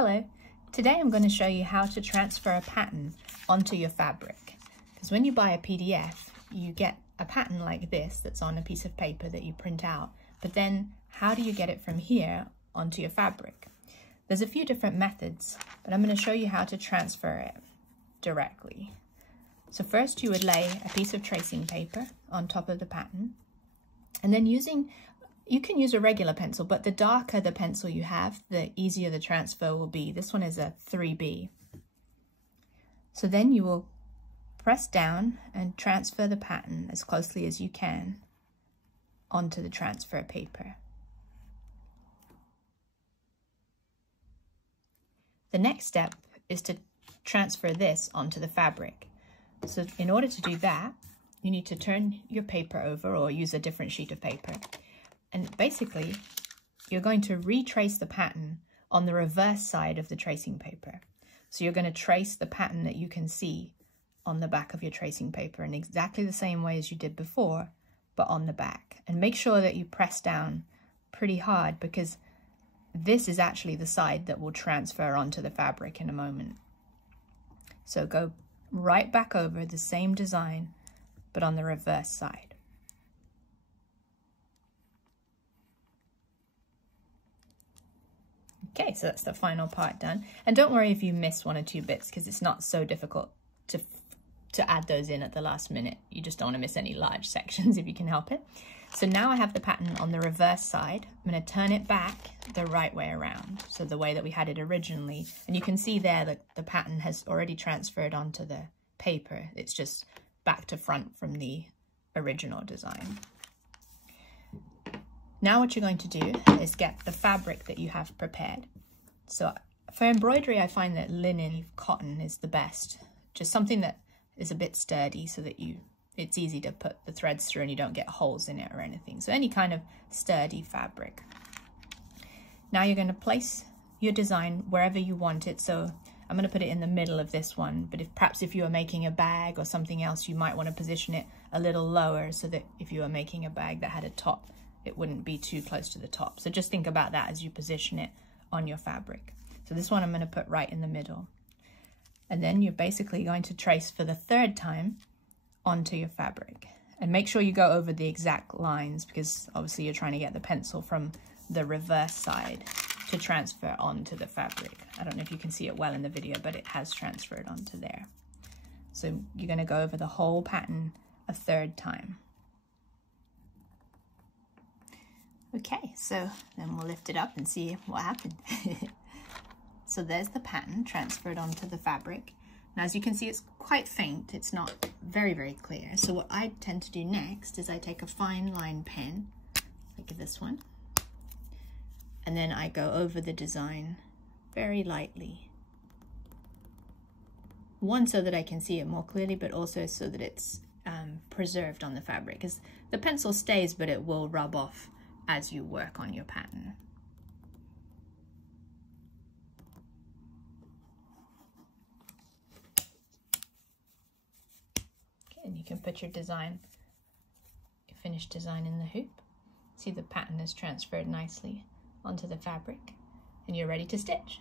Hello, today I'm going to show you how to transfer a pattern onto your fabric. Because when you buy a PDF, you get a pattern like this that's on a piece of paper that you print out, but then how do you get it from here onto your fabric? There's a few different methods, but I'm going to show you how to transfer it directly. So first you would lay a piece of tracing paper on top of the pattern, and then you can use a regular pencil, but the darker the pencil you have, the easier the transfer will be. This one is a 3B. So then you will press down and transfer the pattern as closely as you can onto the transfer paper. The next step is to transfer this onto the fabric. So in order to do that, you need to turn your paper over or use a different sheet of paper. And basically, you're going to retrace the pattern on the reverse side of the tracing paper. So you're going to trace the pattern that you can see on the back of your tracing paper in exactly the same way as you did before, but on the back. And make sure that you press down pretty hard, because this is actually the side that will transfer onto the fabric in a moment. So go right back over the same design, but on the reverse side. Okay, so that's the final part done. And don't worry if you miss one or two bits, because it's not so difficult to add those in at the last minute. You just don't want to miss any large sections if you can help it. So now I have the pattern on the reverse side. I'm going to turn it back the right way around, so the way that we had it originally. And you can see there that the pattern has already transferred onto the paper. It's just back to front from the original design. Now what you're going to do is get the fabric that you have prepared. So for embroidery, I find that linen, cotton is the best. Just something that is a bit sturdy so that it's easy to put the threads through and you don't get holes in it or anything. So any kind of sturdy fabric. Now you're going to place your design wherever you want it. So I'm going to put it in the middle of this one, but perhaps if you were making a bag or something else, you might want to position it a little lower so that if you were making a bag that had a top, it wouldn't be too close to the top. So just think about that as you position it on your fabric. So this one I'm going to put right in the middle. And then you're basically going to trace for the third time onto your fabric. And make sure you go over the exact lines, because obviously you're trying to get the pencil from the reverse side to transfer onto the fabric. I don't know if you can see it well in the video, but it has transferred onto there. So you're going to go over the whole pattern a third time. Okay, so then we'll lift it up and see what happened. So there's the pattern transferred onto the fabric. Now as you can see, it's quite faint. It's not very, very clear. So what I tend to do next is I take a fine line pen, like this one, and then I go over the design very lightly. One, so that I can see it more clearly, but also so that it's preserved on the fabric, because the pencil stays, but it will rub off as you work on your pattern. Okay, and you can put your design, your finished design in the hoop. See, the pattern is transferred nicely onto the fabric, and you're ready to stitch.